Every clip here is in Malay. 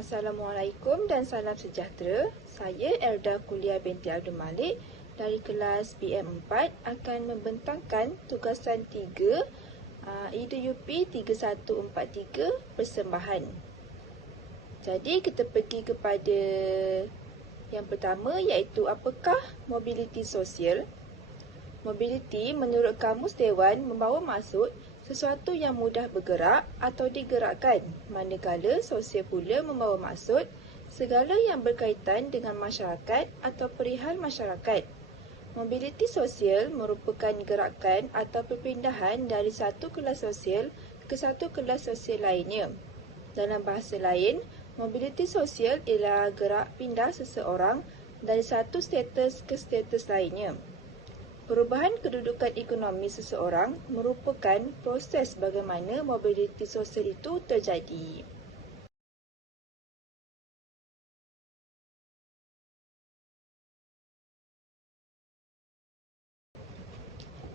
Assalamualaikum dan salam sejahtera. Saya Elda Kuliah binti Abdul Malik dari kelas PM4 akan membentangkan tugasan 3 EDUP 3143 persembahan. Jadi kita pergi kepada yang pertama, iaitu apakah mobiliti sosial? Mobiliti menurut Kamus Dewan membawa maksud sesuatu yang mudah bergerak atau digerakkan, manakala sosial pula membawa maksud segala yang berkaitan dengan masyarakat atau perihal masyarakat. Mobiliti sosial merupakan gerakan atau perpindahan dari satu kelas sosial ke satu kelas sosial lainnya. Dalam bahasa lain, mobiliti sosial ialah gerak pindah seseorang dari satu status ke status lainnya. Perubahan kedudukan ekonomi seseorang merupakan proses bagaimana mobiliti sosial itu terjadi.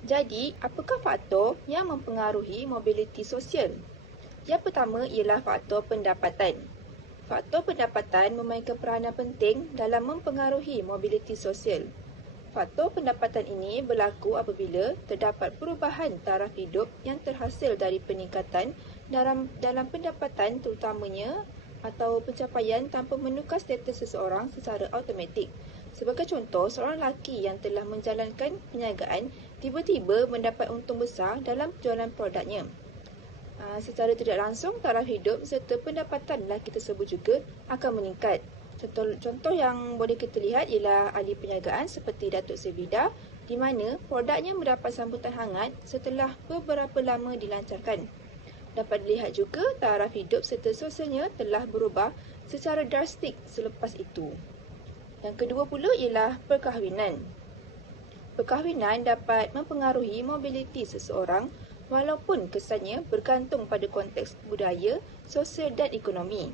Jadi, apakah faktor yang mempengaruhi mobiliti sosial? Yang pertama ialah faktor pendapatan. Faktor pendapatan memainkan peranan penting dalam mempengaruhi mobiliti sosial. Faktor pendapatan ini berlaku apabila terdapat perubahan taraf hidup yang terhasil dari peningkatan dalam pendapatan terutamanya atau pencapaian tanpa menukar status seseorang secara automatik. Sebagai contoh, seorang lelaki yang telah menjalankan perniagaan tiba-tiba mendapat untung besar dalam jualan produknya. Secara tidak langsung, taraf hidup serta pendapatan lelaki tersebut juga akan meningkat. Contoh yang boleh kita lihat ialah ahli perniagaan seperti Datuk Seri, di mana produknya mendapat sambutan hangat setelah beberapa lama dilancarkan. Dapat dilihat juga taraf hidup serta sosialnya telah berubah secara drastik selepas itu. Yang kedua pula ialah perkahwinan. Perkahwinan dapat mempengaruhi mobiliti seseorang walaupun kesannya bergantung pada konteks budaya, sosial dan ekonomi.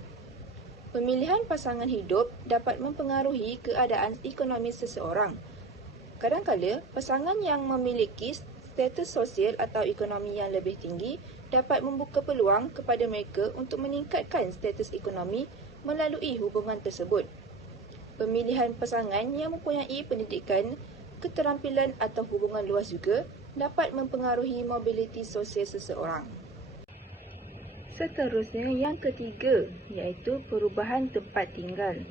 Pemilihan pasangan hidup dapat mempengaruhi keadaan ekonomi seseorang. Kadang-kadang pasangan yang memiliki status sosial atau ekonomi yang lebih tinggi dapat membuka peluang kepada mereka untuk meningkatkan status ekonomi melalui hubungan tersebut. Pemilihan pasangan yang mempunyai pendidikan, keterampilan atau hubungan luas juga dapat mempengaruhi mobiliti sosial seseorang. Seterusnya, yang ketiga, iaitu perubahan tempat tinggal.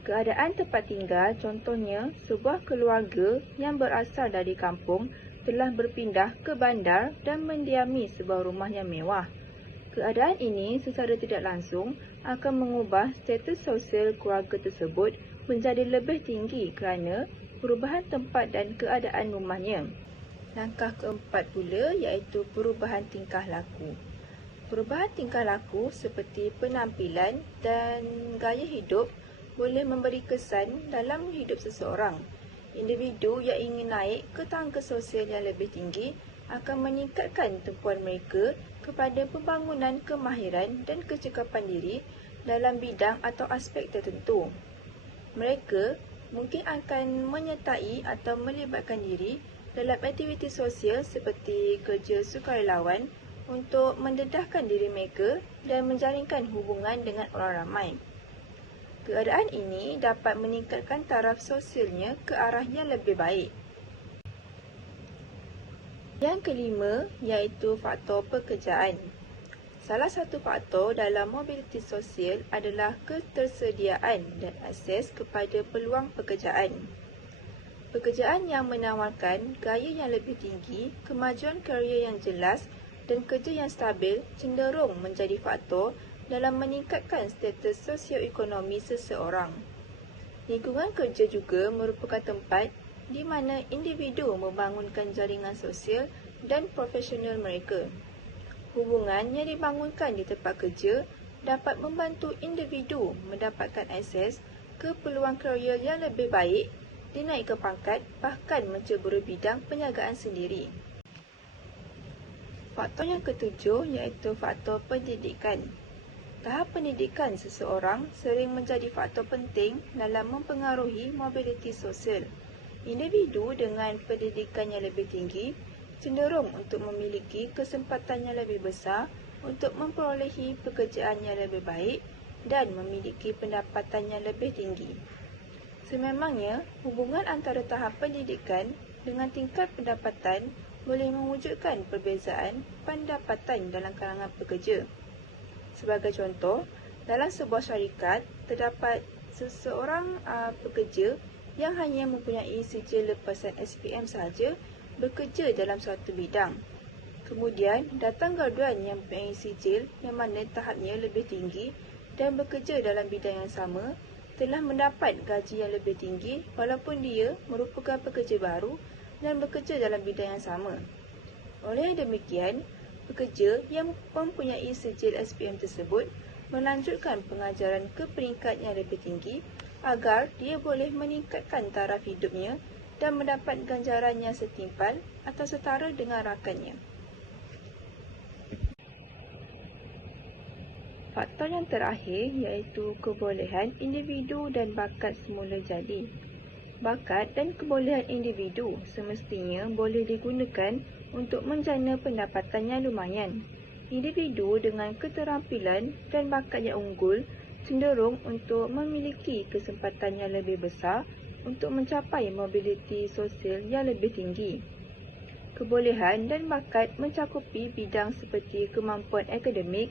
Keadaan tempat tinggal, contohnya sebuah keluarga yang berasal dari kampung telah berpindah ke bandar dan mendiami sebuah rumah yang mewah. Keadaan ini secara tidak langsung akan mengubah status sosial keluarga tersebut menjadi lebih tinggi kerana perubahan tempat dan keadaan rumahnya. Langkah keempat pula iaitu perubahan tingkah laku. Perubahan tingkah laku seperti penampilan dan gaya hidup boleh memberi kesan dalam hidup seseorang. Individu yang ingin naik ke tangga sosial yang lebih tinggi akan meningkatkan tempuan mereka kepada pembangunan kemahiran dan kecekapan diri dalam bidang atau aspek tertentu. Mereka mungkin akan menyertai atau melibatkan diri dalam aktiviti sosial seperti kerja sukarelawan untuk mendedahkan diri mereka dan menjaringkan hubungan dengan orang ramai. Keadaan ini dapat meningkatkan taraf sosialnya ke arah yang lebih baik. Yang kelima iaitu faktor pekerjaan. Salah satu faktor dalam mobiliti sosial adalah ketersediaan dan akses kepada peluang pekerjaan. Pekerjaan yang menawarkan gaya yang lebih tinggi, kemajuan karier yang jelas dan kerja yang stabil cenderung menjadi faktor dalam meningkatkan status sosioekonomi seseorang. Lingkungan kerja juga merupakan tempat di mana individu membangunkan jaringan sosial dan profesional mereka. Hubungan yang dibangunkan di tempat kerja dapat membantu individu mendapatkan akses ke peluang karier yang lebih baik, dinaikkan pangkat, bahkan menceburi bidang perniagaan sendiri. Faktor yang ketujuh iaitu faktor pendidikan. Tahap pendidikan seseorang sering menjadi faktor penting dalam mempengaruhi mobiliti sosial. Individu dengan pendidikan yang lebih tinggi cenderung untuk memiliki kesempatan yang lebih besar untuk memperolehi pekerjaan yang lebih baik dan memiliki pendapatan yang lebih tinggi. Sememangnya, hubungan antara tahap pendidikan dengan tingkat pendapatan boleh mewujudkan perbezaan pendapatan dalam kalangan pekerja. Sebagai contoh, dalam sebuah syarikat, terdapat seseorang pekerja yang hanya mempunyai sijil lepasan SPM sahaja bekerja dalam suatu bidang. Kemudian, datang graduan yang mempunyai sijil yang mana tahapnya lebih tinggi dan bekerja dalam bidang yang sama, telah mendapat gaji yang lebih tinggi walaupun dia merupakan pekerja baru dan bekerja dalam bidang yang sama. Oleh demikian, pekerja yang mempunyai sijil SPM tersebut melanjutkan pengajaran ke peringkat yang lebih tinggi agar dia boleh meningkatkan taraf hidupnya dan mendapat ganjaran yang setimpal atau setara dengan rakannya. Faktor yang terakhir iaitu kebolehan individu dan bakat semula jadi. Bakat dan kebolehan individu semestinya boleh digunakan untuk menjana pendapatan yang lumayan. Individu dengan keterampilan dan bakat yang unggul cenderung untuk memiliki kesempatan yang lebih besar untuk mencapai mobiliti sosial yang lebih tinggi. Kebolehan dan bakat mencakupi bidang seperti kemampuan akademik,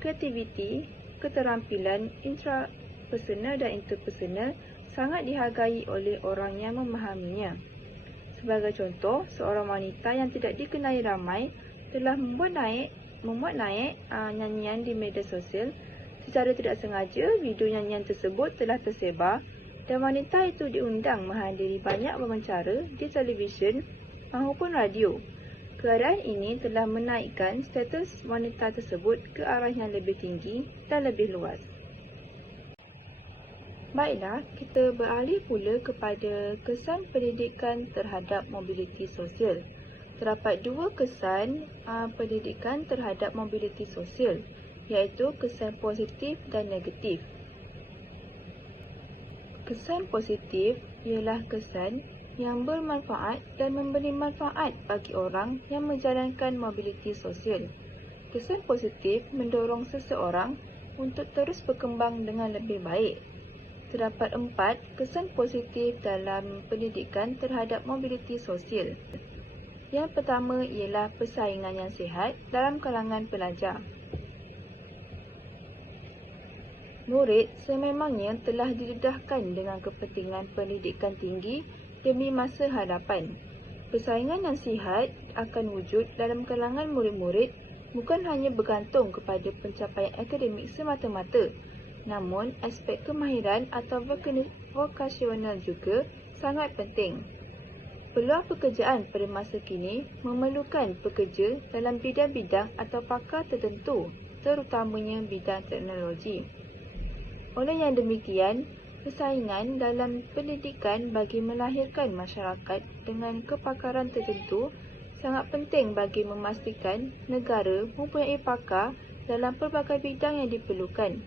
kreativiti, keterampilan intrapersonal dan interpersonal sangat dihargai oleh orang yang memahaminya. Sebagai contoh, seorang wanita yang tidak dikenali ramai telah membuat naik nyanyian di media sosial. Secara tidak sengaja, video nyanyian tersebut telah tersebar dan wanita itu diundang menghadiri banyak wawancara di televisyen maupun radio. Keadaan ini telah menaikkan status wanita tersebut ke arah yang lebih tinggi dan lebih luas. Baiklah, kita beralih pula kepada kesan pendidikan terhadap mobiliti sosial. Terdapat dua kesan pendidikan terhadap mobiliti sosial, iaitu kesan positif dan negatif. Kesan positif ialah kesan yang bermanfaat dan memberi manfaat bagi orang yang menjalankan mobiliti sosial. Kesan positif mendorong seseorang untuk terus berkembang dengan lebih baik. Terdapat 4 kesan positif dalam pendidikan terhadap mobiliti sosial. Yang pertama ialah persaingan yang sihat dalam kalangan pelajar. Murid sememangnya telah didedahkan dengan kepentingan pendidikan tinggi demi masa hadapan. Persaingan yang sihat akan wujud dalam kalangan murid-murid bukan hanya bergantung kepada pencapaian akademik semata-mata, namun aspek kemahiran atau vokasional juga sangat penting. Peluang pekerjaan pada masa kini memerlukan pekerja dalam bidang-bidang atau pakar tertentu, terutamanya bidang teknologi. Oleh yang demikian, persaingan dalam pendidikan bagi melahirkan masyarakat dengan kepakaran tertentu sangat penting bagi memastikan negara mempunyai pakar dalam pelbagai bidang yang diperlukan.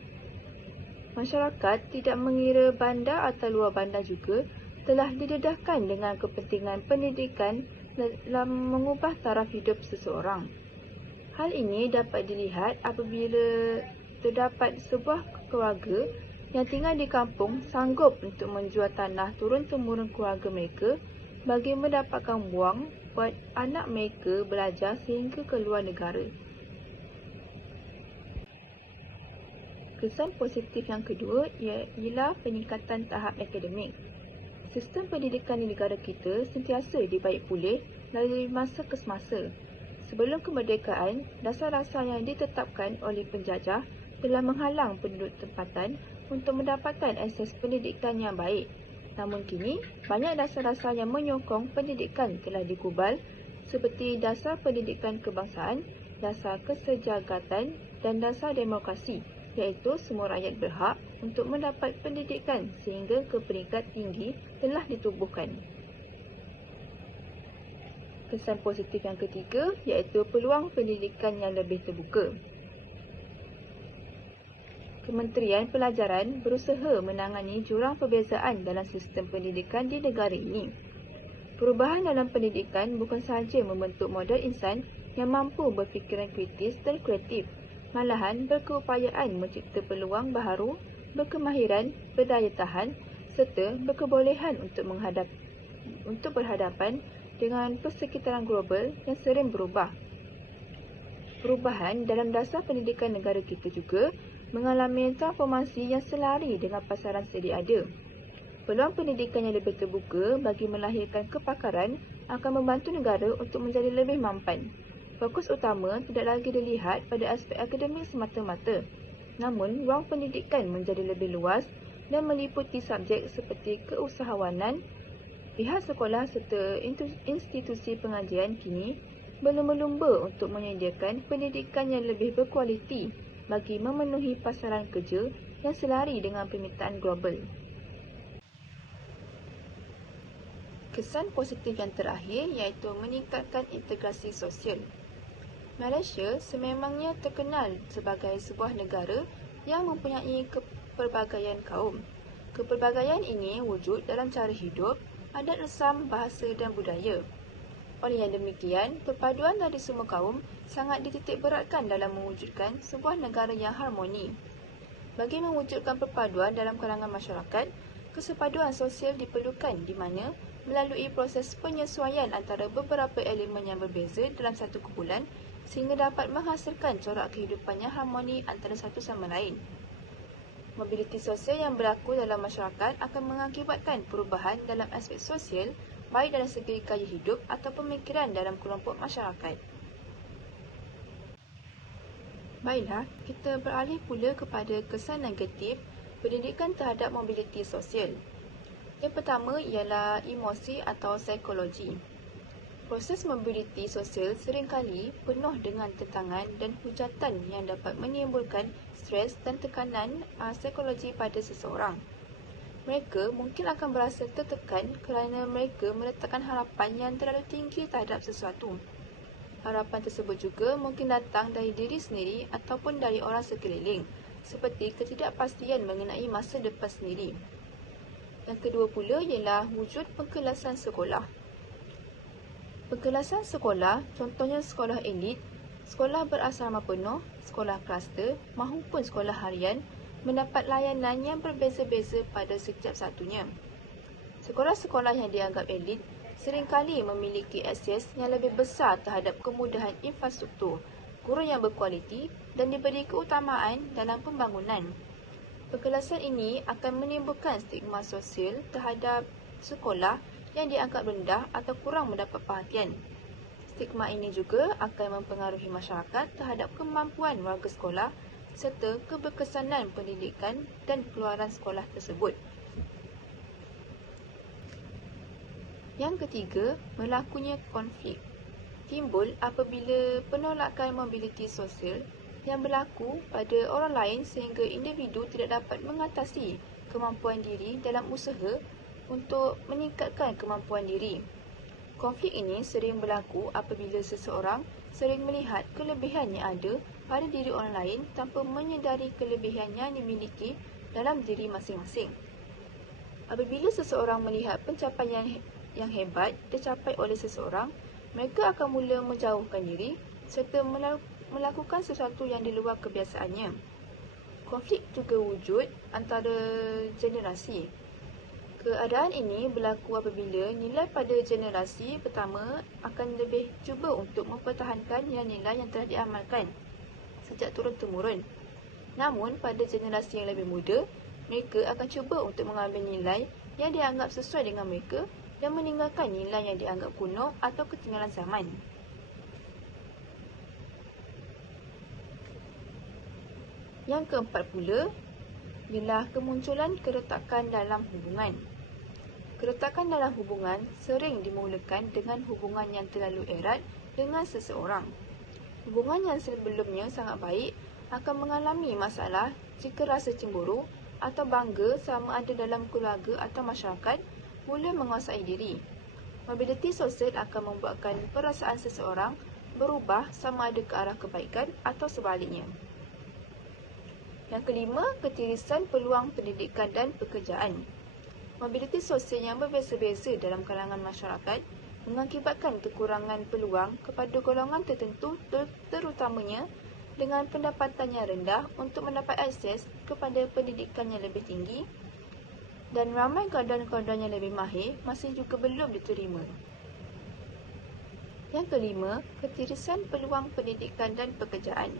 Masyarakat tidak mengira bandar atau luar bandar juga telah didedahkan dengan kepentingan pendidikan dalam mengubah taraf hidup seseorang. Hal ini dapat dilihat apabila terdapat sebuah keluarga yang tinggal di kampung sanggup untuk menjual tanah turun-temurun keluarga mereka bagi mendapatkan wang buat anak mereka belajar sehingga ke luar negara. Kesan positif yang kedua ialah peningkatan tahap akademik. Sistem pendidikan di negara kita sentiasa dibaik pulih dari masa ke semasa. Sebelum kemerdekaan, dasar-dasar yang ditetapkan oleh penjajah telah menghalang penduduk tempatan untuk mendapatkan akses pendidikan yang baik. Namun kini, banyak dasar-dasar yang menyokong pendidikan telah dikubal seperti dasar pendidikan kebangsaan, dasar kesejahteraan dan dasar demokrasi, iaitu semua rakyat berhak untuk mendapat pendidikan sehingga ke peringkat tinggi telah ditubuhkan. Kesan positif yang ketiga iaitu peluang pendidikan yang lebih terbuka. Kementerian Pelajaran berusaha menangani jurang perbezaan dalam sistem pendidikan di negara ini. Perubahan dalam pendidikan bukan sahaja membentuk model insan yang mampu berfikiran kritis dan kreatif, malahan berkeupayaan mencipta peluang baharu, berkemahiran, berdaya tahan serta berkebolehan untuk berhadapan dengan persekitaran global yang sering berubah. Perubahan dalam dasar pendidikan negara kita juga mengalami transformasi yang selari dengan pasaran sedia ada. Peluang pendidikan yang lebih terbuka bagi melahirkan kepakaran akan membantu negara untuk menjadi lebih mampan. Fokus utama tidak lagi dilihat pada aspek akademik semata-mata, namun ruang pendidikan menjadi lebih luas dan meliputi subjek seperti keusahawanan. Pihak sekolah serta institusi pengajian kini berlumba-lumba untuk menyediakan pendidikan yang lebih berkualiti bagi memenuhi pasaran kerja yang selari dengan permintaan global. Kesan positif yang terakhir iaitu meningkatkan integrasi sosial. Malaysia sememangnya terkenal sebagai sebuah negara yang mempunyai kepelbagaian kaum. Kepelbagaian ini wujud dalam cara hidup, adat resam, bahasa dan budaya. Oleh yang demikian, perpaduan dari semua kaum sangat dititikberatkan dalam mewujudkan sebuah negara yang harmoni. Bagi mewujudkan perpaduan dalam kalangan masyarakat, kesepaduan sosial diperlukan di mana melalui proses penyesuaian antara beberapa elemen yang berbeza dalam satu kumpulan sehingga dapat menghasilkan corak kehidupan yang harmoni antara satu sama lain. Mobiliti sosial yang berlaku dalam masyarakat akan mengakibatkan perubahan dalam aspek sosial baik dalam segi gaya hidup atau pemikiran dalam kelompok masyarakat. Baiklah, kita beralih pula kepada kesan negatif pendidikan terhadap mobiliti sosial. Yang pertama ialah emosi atau psikologi. Proses mobiliti sosial seringkali penuh dengan tentangan dan hujatan yang dapat menimbulkan stres dan tekanan psikologi pada seseorang. Mereka mungkin akan berasa tertekan kerana mereka meletakkan harapan yang terlalu tinggi terhadap sesuatu. Harapan tersebut juga mungkin datang dari diri sendiri ataupun dari orang sekeliling, seperti ketidakpastian mengenai masa depan sendiri. Yang kedua pula ialah wujud pengkelasan sekolah. Pengkelasan sekolah, contohnya sekolah elit, sekolah berasrama penuh, sekolah kluster mahupun sekolah harian mendapat layanan yang berbeza-beza pada setiap satunya. Sekolah-sekolah yang dianggap elit seringkali memiliki akses yang lebih besar terhadap kemudahan infrastruktur, guru yang berkualiti dan diberi keutamaan dalam pembangunan. Pengkelasan ini akan menimbulkan stigma sosial terhadap sekolah yang dianggap rendah atau kurang mendapat perhatian. Stigma ini juga akan mempengaruhi masyarakat terhadap kemampuan warga sekolah serta keberkesanan pendidikan dan keluaran sekolah tersebut. Yang ketiga, berlakunya konflik. Timbul apabila penolakan mobiliti sosial yang berlaku pada orang lain sehingga individu tidak dapat mengatasi kemampuan diri dalam usaha untuk meningkatkan kemampuan diri. Konflik ini sering berlaku apabila seseorang sering melihat kelebihan yang ada pada diri orang lain tanpa menyedari kelebihan yang dimiliki dalam diri masing-masing. Apabila seseorang melihat pencapaian yang hebat dicapai oleh seseorang, mereka akan mula menjauhkan diri serta melakukan sesuatu yang di luar kebiasaannya. Konflik juga wujud antara generasi. Keadaan ini berlaku apabila nilai pada generasi pertama akan lebih cuba untuk mempertahankan nilai-nilai yang telah diamalkan sejak turun-temurun. Namun, pada generasi yang lebih muda, mereka akan cuba untuk mengambil nilai yang dianggap sesuai dengan mereka dan meninggalkan nilai yang dianggap kuno atau ketinggalan zaman. Yang keempat pula ialah kemunculan keretakan dalam hubungan. Keretakan dalam hubungan sering dimulakan dengan hubungan yang terlalu erat dengan seseorang. Hubungan yang sebelumnya sangat baik akan mengalami masalah jika rasa cemburu atau bangga sama ada dalam keluarga atau masyarakat mula menguasai diri. Mobiliti sosial akan membuatkan perasaan seseorang berubah sama ada ke arah kebaikan atau sebaliknya. Yang kelima, ketirisan peluang pendidikan dan pekerjaan. Mobiliti sosial yang berbeza-beza dalam kalangan masyarakat mengakibatkan kekurangan peluang kepada golongan tertentu terutamanya dengan pendapatan yang rendah untuk mendapat akses kepada pendidikan yang lebih tinggi, dan ramai graduan-graduan yang lebih mahir masih juga belum diterima. Yang kelima, ketirisan peluang pendidikan dan pekerjaan.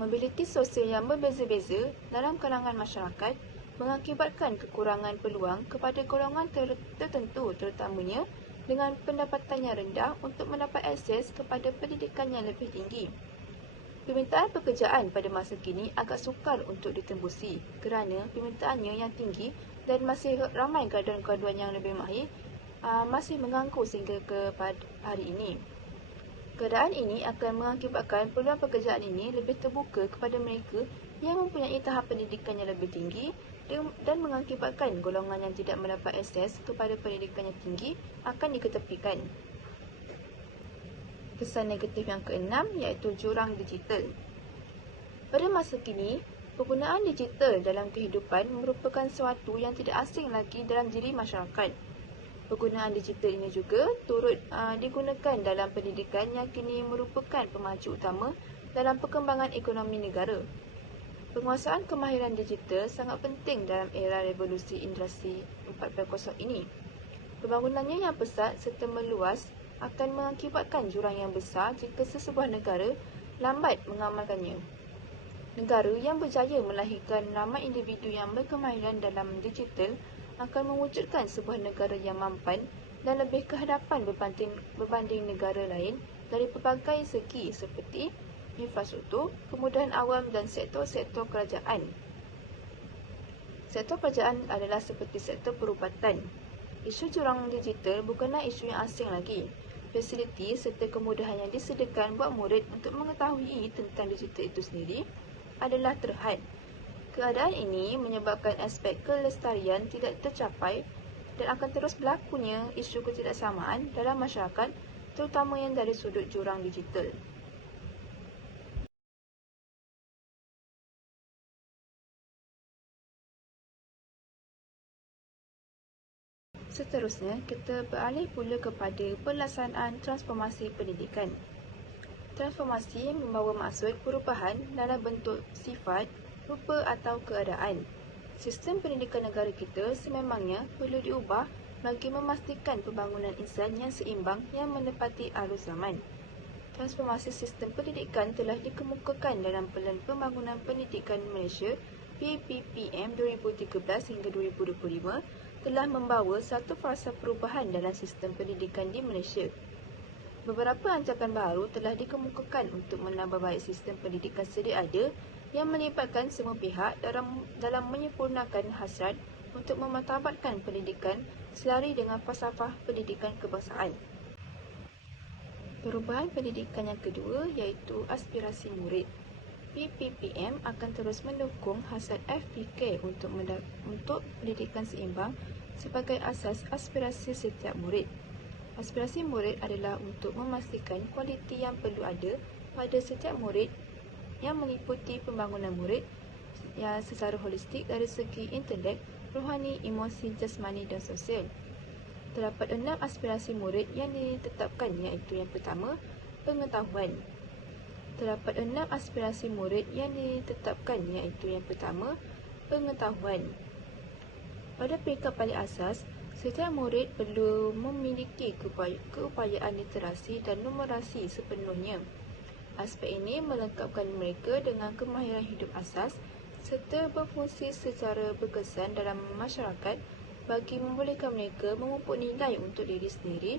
Mobiliti sosial yang berbeza-beza dalam kalangan masyarakat mengakibatkan kekurangan peluang kepada golongan tertentu, terutamanya dengan pendapatan yang rendah untuk mendapat akses kepada pendidikan yang lebih tinggi. Permintaan pekerjaan pada masa kini agak sukar untuk ditembusi kerana permintaannya yang tinggi dan masih ramai graduan-graduan yang lebih mahir masih menganggur sehingga ke hari ini. Keadaan ini akan mengakibatkan peluang pekerjaan ini lebih terbuka kepada mereka yang mempunyai tahap pendidikan yang lebih tinggi dan mengakibatkan golongan yang tidak mendapat akses kepada pendidikan yang tinggi akan diketepikan. Kesan negatif yang keenam iaitu jurang digital. Pada masa kini, penggunaan digital dalam kehidupan merupakan sesuatu yang tidak asing lagi dalam diri masyarakat. Penggunaan digital ini juga turut digunakan dalam pendidikan yang kini merupakan pemacu utama dalam perkembangan ekonomi negara. Penguasaan kemahiran digital sangat penting dalam era revolusi industri 4.0 ini. Pembangunannya yang pesat serta meluas akan mengakibatkan jurang yang besar jika sesebuah negara lambat mengamalkannya. Negara yang berjaya melahirkan ramai individu yang berkemahiran dalam digital akan mewujudkan sebuah negara yang mampan dan lebih kehadapan berbanding negara lain dari pelbagai segi seperti infrastruktur, kemudahan awam dan sektor-sektor kerajaan. Sektor kerajaan adalah seperti sektor perubatan. Isu jurang digital bukanlah isu yang asing lagi. Fasiliti serta kemudahan yang disediakan buat murid untuk mengetahui tentang digital itu sendiri adalah terhad. Keadaan ini menyebabkan aspek kelestarian tidak tercapai dan akan terus berlakunya isu ketidaksamaan dalam masyarakat, terutama yang dari sudut jurang digital. Seterusnya, kita beralih pula kepada pelaksanaan transformasi pendidikan. Transformasi membawa maksud perubahan dalam bentuk sifat, rupa atau keadaan. Sistem pendidikan negara kita sememangnya perlu diubah bagi memastikan pembangunan insan yang seimbang yang menepati arus zaman. Transformasi sistem pendidikan telah dikemukakan dalam Pelan Pembangunan Pendidikan Malaysia PPPM 2013 hingga 2025 telah membawa satu fasa perubahan dalam sistem pendidikan di Malaysia. Beberapa rancangan baru telah dikemukakan untuk menambah baik sistem pendidikan sedia ada yang melibatkan semua pihak dalam menyempurnakan hasrat untuk memartabatkan pendidikan selari dengan falsafah pendidikan kebangsaan. Perubahan pendidikan yang kedua iaitu aspirasi murid. PPPM akan terus mendukung hasrat FPK untuk pendidikan seimbang sebagai asas aspirasi setiap murid. Aspirasi murid adalah untuk memastikan kualiti yang perlu ada pada setiap murid yang meliputi pembangunan murid yang secara holistik dari segi intelek, rohani, emosi, jasmani dan sosial. Terdapat 6 aspirasi murid yang ditetapkan iaitu yang pertama, pengetahuan. Terdapat 6 aspirasi murid yang ditetapkan iaitu yang pertama, pengetahuan. Pada peringkat paling asas, setiap murid perlu memiliki keupayaan literasi dan numerasi sepenuhnya. Aspek ini melengkapkan mereka dengan kemahiran hidup asas serta berfungsi secara berkesan dalam masyarakat bagi membolehkan mereka memupuk nilai untuk diri sendiri,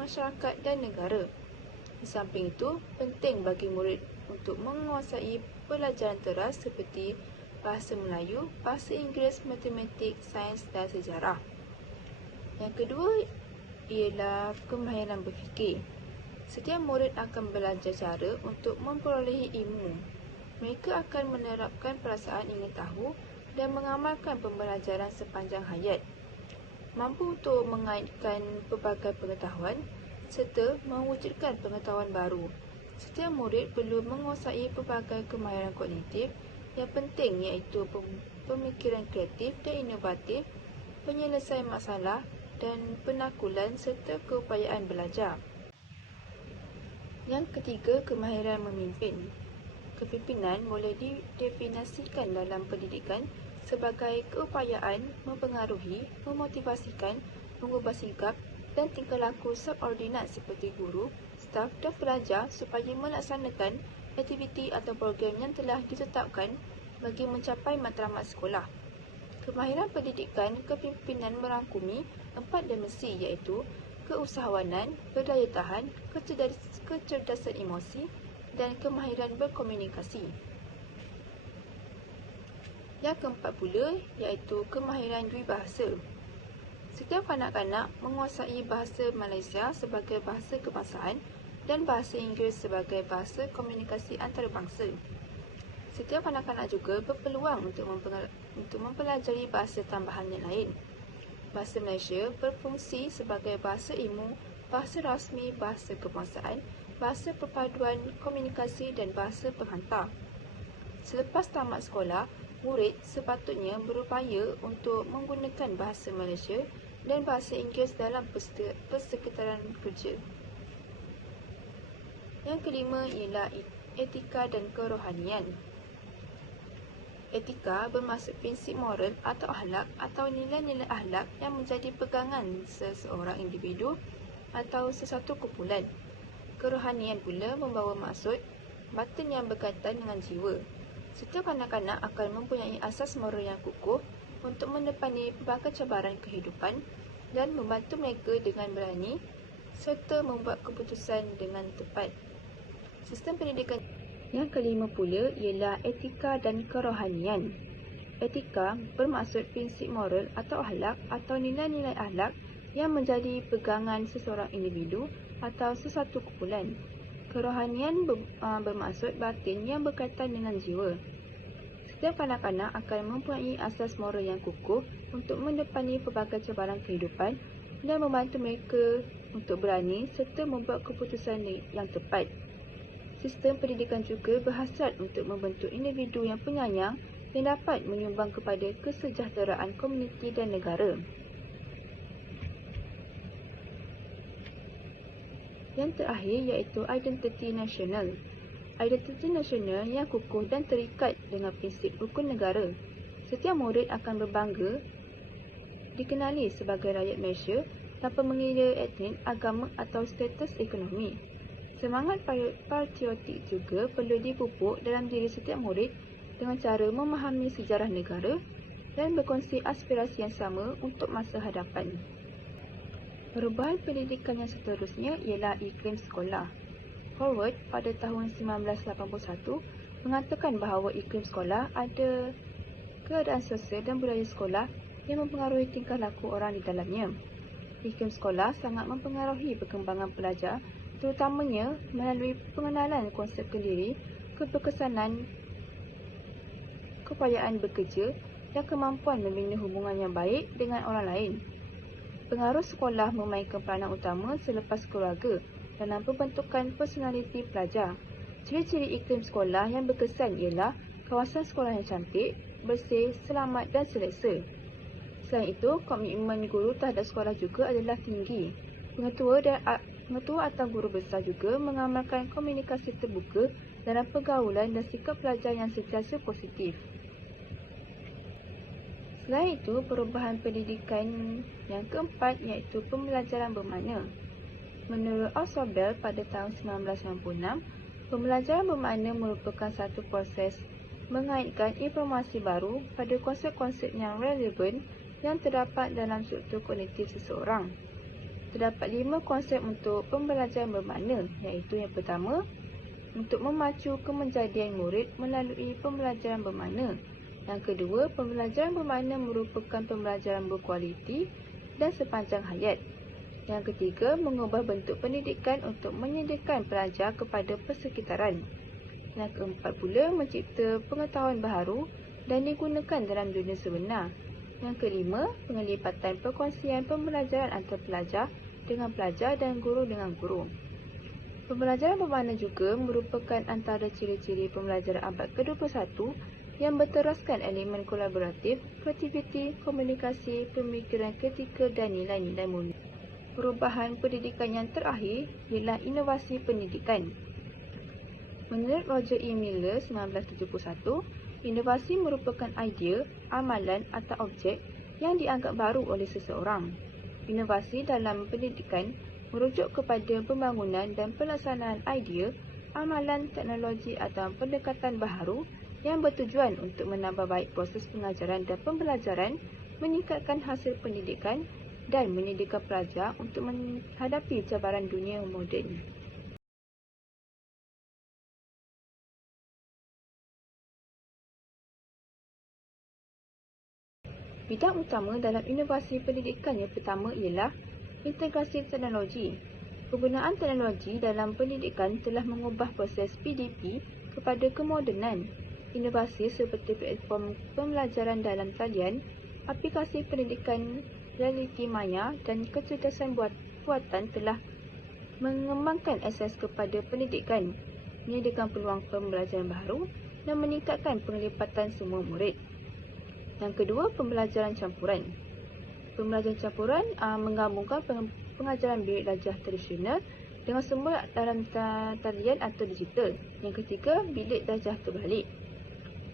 masyarakat dan negara. Di samping itu, penting bagi murid untuk menguasai pelajaran teras seperti bahasa Melayu, bahasa Inggeris, matematik, sains dan sejarah. Yang kedua ialah kemahiran berfikir. Setiap murid akan belajar cara untuk memperolehi ilmu. Mereka akan menerapkan perasaan ingin tahu dan mengamalkan pembelajaran sepanjang hayat. Mampu untuk mengaitkan pelbagai pengetahuan serta mewujudkan pengetahuan baru. Setiap murid perlu menguasai pelbagai kemahiran kognitif yang penting iaitu pemikiran kreatif dan inovatif, penyelesaian masalah dan penakulan serta keupayaan belajar. Yang ketiga, kemahiran memimpin. Kepimpinan boleh didefinisikan dalam pendidikan sebagai keupayaan mempengaruhi, memotivasikan, mengubah sikap dan tingkah laku subordinat seperti guru, staf dan pelajar supaya melaksanakan aktiviti atau program yang telah ditetapkan bagi mencapai matlamat sekolah. Kemahiran pendidikan kepimpinan merangkumi 4 dimensi iaitu keusahawanan, berdaya tahan, kecerdasan emosi dan kemahiran berkomunikasi. Yang keempat pula iaitu kemahiran dwibahasa. Setiap kanak-kanak menguasai bahasa Malaysia sebagai bahasa kebangsaan dan bahasa Inggeris sebagai bahasa komunikasi antarabangsa. Setiap kanak-kanak juga berpeluang untuk mempelajari bahasa tambahan yang lain. Bahasa Malaysia berfungsi sebagai bahasa ilmu, bahasa rasmi, bahasa kebangsaan, bahasa perpaduan komunikasi dan bahasa penghantar. Selepas tamat sekolah, murid sepatutnya berupaya untuk menggunakan bahasa Malaysia dan bahasa Inggeris dalam persekitaran kerja. Yang kelima ialah etika dan kerohanian. Etika bermaksud prinsip moral atau akhlak atau nilai-nilai akhlak yang menjadi pegangan seseorang individu atau sesuatu kumpulan. Kerohanian pula membawa maksud batin yang berkaitan dengan jiwa. Setiap kanak-kanak akan mempunyai asas moral yang kukuh untuk menepani pelbagai cabaran kehidupan dan membantu mereka dengan berani serta membuat keputusan dengan tepat. Sistem pendidikan yang kelima pula ialah etika dan kerohanian. Etika bermaksud prinsip moral atau akhlak atau nilai-nilai akhlak yang menjadi pegangan seseorang individu atau sesuatu kumpulan. Kerohanian bermaksud batin yang berkaitan dengan jiwa. Setiap kanak-kanak akan mempunyai asas moral yang kukuh untuk menepani pelbagai cabaran kehidupan dan membantu mereka untuk berani serta membuat keputusan yang tepat. Sistem pendidikan juga berhasrat untuk membentuk individu yang penyayang yang dapat menyumbang kepada kesejahteraan komuniti dan negara. Yang terakhir iaitu identiti nasional. Identiti nasional yang kukuh dan terikat dengan prinsip rukun negara. Setiap murid akan berbangga dikenali sebagai rakyat Malaysia tanpa mengira etnik, agama atau status ekonomi. Semangat patriotik juga perlu dipupuk dalam diri setiap murid dengan cara memahami sejarah negara dan berkongsi aspirasi yang sama untuk masa hadapan. Perubahan pendidikan yang seterusnya ialah iklim sekolah. Howard pada tahun 1981 mengatakan bahawa iklim sekolah ada keadaan sosial dan budaya sekolah yang mempengaruhi tingkah laku orang di dalamnya. Iklim sekolah sangat mempengaruhi perkembangan pelajar, terutamanya melalui pengenalan konsep kendiri, keberkesanan, keupayaan bekerja dan kemampuan membina hubungan yang baik dengan orang lain. Pengaruh sekolah memainkan peranan utama selepas keluarga dalam pembentukan personaliti pelajar. Ciri-ciri iklim sekolah yang berkesan ialah kawasan sekolah yang cantik, bersih, selamat dan selesa. Selain itu, komitmen guru terhadap sekolah juga adalah tinggi. Pengetua atau guru besar juga mengamalkan komunikasi terbuka dalam pergaulan dan sikap pelajar yang sentiasa positif. Selain itu, perubahan pendidikan yang keempat iaitu pembelajaran bermakna. Menurut Ausubel pada tahun 1996, pembelajaran bermakna merupakan satu proses mengaitkan informasi baru pada konsep-konsep yang relevan yang terdapat dalam struktur kognitif seseorang. Terdapat 5 konsep untuk pembelajaran bermakna, iaitu yang pertama, untuk memacu kemenjadian murid melalui pembelajaran bermakna. Yang kedua, pembelajaran bermakna merupakan pembelajaran berkualiti dan sepanjang hayat. Yang ketiga, mengubah bentuk pendidikan untuk menyediakan pelajar kepada persekitaran. Yang keempat pula, mencipta pengetahuan baharu dan digunakan dalam dunia sebenar. Yang kelima, penglibatan perkongsian pembelajaran antara pelajar dengan pelajar dan guru dengan guru. Pembelajaran bermakna juga merupakan antara ciri-ciri pembelajaran abad ke-21 yang berteraskan elemen kolaboratif, kreativiti, komunikasi, pemikiran kritikal dan nilai-nilai mulia. Perubahan pendidikan yang terakhir ialah inovasi pendidikan. Menurut Roger E. Miller 1971, inovasi merupakan idea, amalan atau objek yang dianggap baru oleh seseorang. Inovasi dalam pendidikan merujuk kepada pembangunan dan pelaksanaan idea, amalan, teknologi atau pendekatan baharu yang bertujuan untuk menambah baik proses pengajaran dan pembelajaran, meningkatkan hasil pendidikan dan menyediakan pelajar untuk menghadapi cabaran dunia moden. Bidang utama dalam inovasi pendidikan yang pertama ialah integrasi teknologi. Penggunaan teknologi dalam pendidikan telah mengubah proses PDP kepada kemodenan. Inovasi seperti platform pembelajaran dalam talian, aplikasi pendidikan realiti maya dan kecerdasan buatan telah mengembangkan akses kepada pendidikan, menyediakan peluang pembelajaran baru dan meningkatkan penglibatan semua murid. Yang kedua, pembelajaran campuran. Pembelajaran campuran menggabungkan pengajaran bilik belajar tradisional dengan sumber dalam talian atau digital. Yang ketiga, bilik belajar terbalik.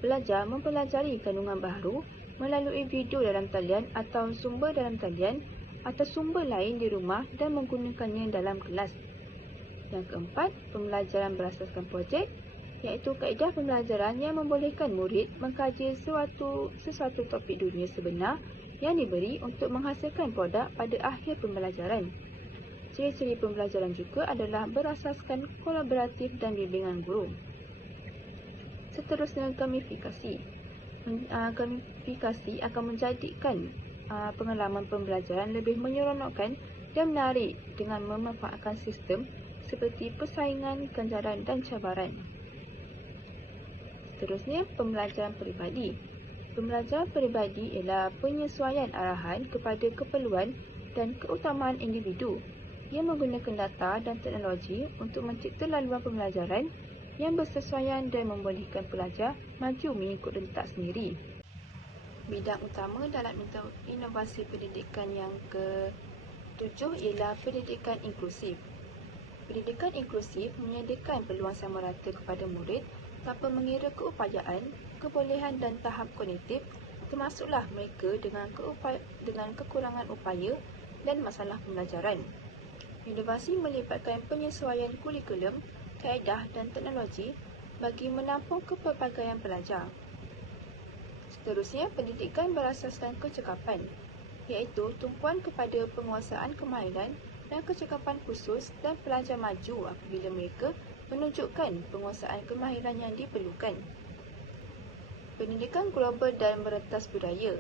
Pelajar mempelajari kandungan baharu melalui video dalam talian atau sumber dalam talian atau sumber lain di rumah dan menggunakannya dalam kelas. Yang keempat, pembelajaran berasaskan projek, iaitu kaedah pembelajaran yang membolehkan murid mengkaji sesuatu topik dunia sebenar yang diberi untuk menghasilkan produk pada akhir pembelajaran. Ciri-ciri pembelajaran juga adalah berasaskan kolaboratif dan bimbingan guru. Seterusnya, gamifikasi. Gamifikasi akan menjadikan pengalaman pembelajaran lebih menyeronokkan dan menarik dengan memanfaatkan sistem seperti persaingan, ganjaran dan cabaran. Seterusnya, pembelajaran peribadi. Pembelajaran peribadi ialah penyesuaian arahan kepada keperluan dan keutamaan individu. Ia menggunakan data dan teknologi untuk mencipta laluan pembelajaran yang bersesuaian dan membolehkan pelajar maju mengikut rentak sendiri. Bidang utama dalam inovasi pendidikan yang ke-7 ialah pendidikan inklusif. Pendidikan inklusif menyediakan peluang sama rata kepada murid tanpa mengira keupayaan, kebolehan dan tahap kognitif, termasuklah mereka dengan kekurangan upaya dan masalah pembelajaran. Inovasi melibatkan penyesuaian kurikulum, kaedah dan teknologi bagi menampung kepelbagaian pelajar. Seterusnya, pendidikan berasaskan kecekapan, iaitu tumpuan kepada penguasaan kemahiran dan kecekapan khusus dan pelajar maju apabila mereka menunjukkan penguasaan kemahiran yang diperlukan. Pendidikan global dan merentas budaya.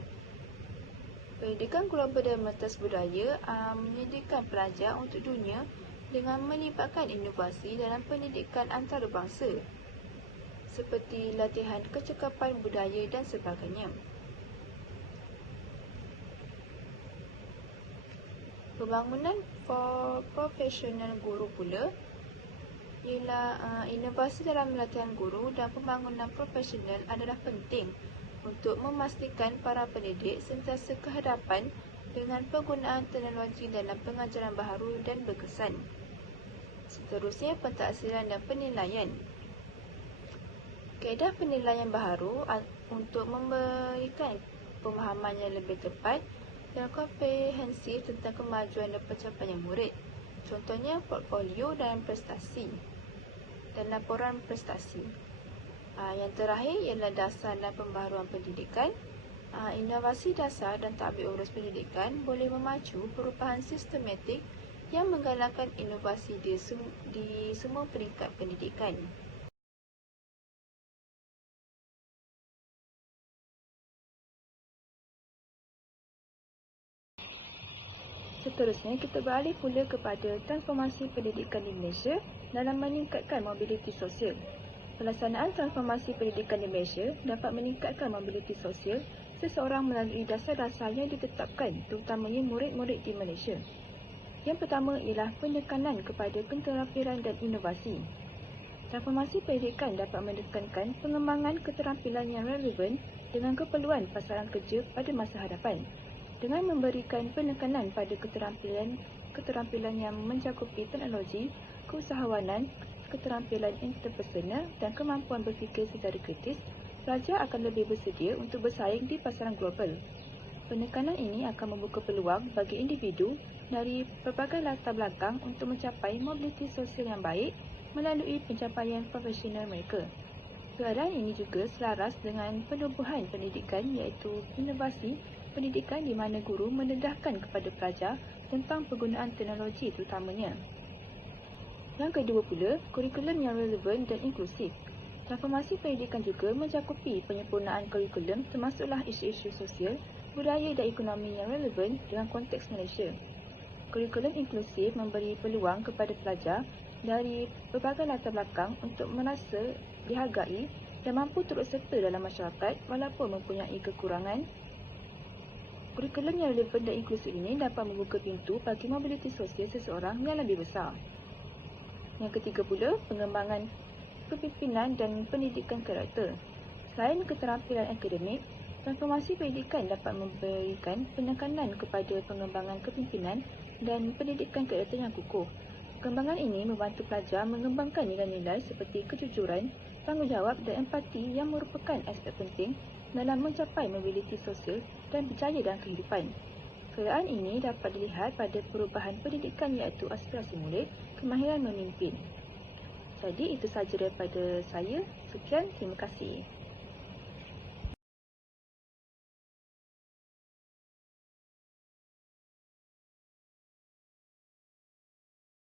Pendidikan global dan merentas budaya menyediakan pelajar untuk dunia dengan melibatkan inovasi dalam pendidikan antarabangsa seperti latihan kecekapan budaya dan sebagainya. Pembangunan profesional guru pula ialah inovasi dalam latihan guru dan pembangunan profesional adalah penting untuk memastikan para pendidik sentiasa kehadapan dengan penggunaan teknologi dalam pengajaran baharu dan berkesan. Seterusnya, pentaksiran dan penilaian. Kaedah penilaian baharu untuk memberikan pemahaman yang lebih tepat dan komprehensif tentang kemajuan dan pencapaian murid. Contohnya, portfolio dan prestasi dan laporan prestasi. Yang terakhir ialah dasar dan pembaharuan pendidikan. Inovasi dasar dan tadbir urus pendidikan boleh memacu perubahan sistematik yang menggalakkan inovasi di semua peringkat pendidikan. Seterusnya, kita beralih pula kepada transformasi pendidikan di Malaysia dalam meningkatkan mobiliti sosial. Pelaksanaan transformasi pendidikan di Malaysia dapat meningkatkan mobiliti sosial seseorang melalui dasar-dasar yang ditetapkan, terutamanya murid-murid di Malaysia. Yang pertama ialah penekanan kepada keterampilan dan inovasi. Transformasi pendidikan dapat menekankan pengembangan keterampilan yang relevan dengan keperluan pasaran kerja pada masa hadapan, dengan memberikan penekanan pada keterampilan yang mencakupi teknologi, keusahawanan, keterampilan interpersonal dan kemampuan berfikir secara kritis, pelajar akan lebih bersedia untuk bersaing di pasaran global. Penekanan ini akan membuka peluang bagi individu dari pelbagai latar belakang untuk mencapai mobiliti sosial yang baik melalui pencapaian profesional mereka. Keadaan ini juga selaras dengan penubuhan pendidikan iaitu inovasi pendidikan di mana guru mendedahkan kepada pelajar tentang penggunaan teknologi terutamanya. Yang kedua pula, kurikulum yang relevan dan inklusif. Transformasi pendidikan juga mencakupi penyempurnaan kurikulum termasuklah isu-isu sosial, budaya dan ekonomi yang relevan dengan konteks Malaysia. Kurikulum inklusif memberi peluang kepada pelajar dari berbagai latar belakang untuk merasa dihargai dan mampu turut serta dalam masyarakat walaupun mempunyai kekurangan. Kurikulum yang relevan dan inklusif ini dapat membuka pintu bagi mobiliti sosial seseorang yang lebih besar. Yang ketiga pula, pengembangan kepimpinan dan pendidikan karakter. Selain keterampilan akademik, transformasi pendidikan dapat memberikan penekanan kepada pengembangan kepimpinan dan pendidikan karakter yang kukuh. Pengembangan ini membantu pelajar mengembangkan nilai-nilai seperti kejujuran, tanggungjawab dan empati yang merupakan aspek penting dalam mencapai mobiliti sosial dan berjaya dalam kehidupan. Keadaan ini dapat dilihat pada perubahan pendidikan iaitu aspirasi murid, kemahiran memimpin. Jadi itu sahaja daripada saya. Sekian, terima kasih.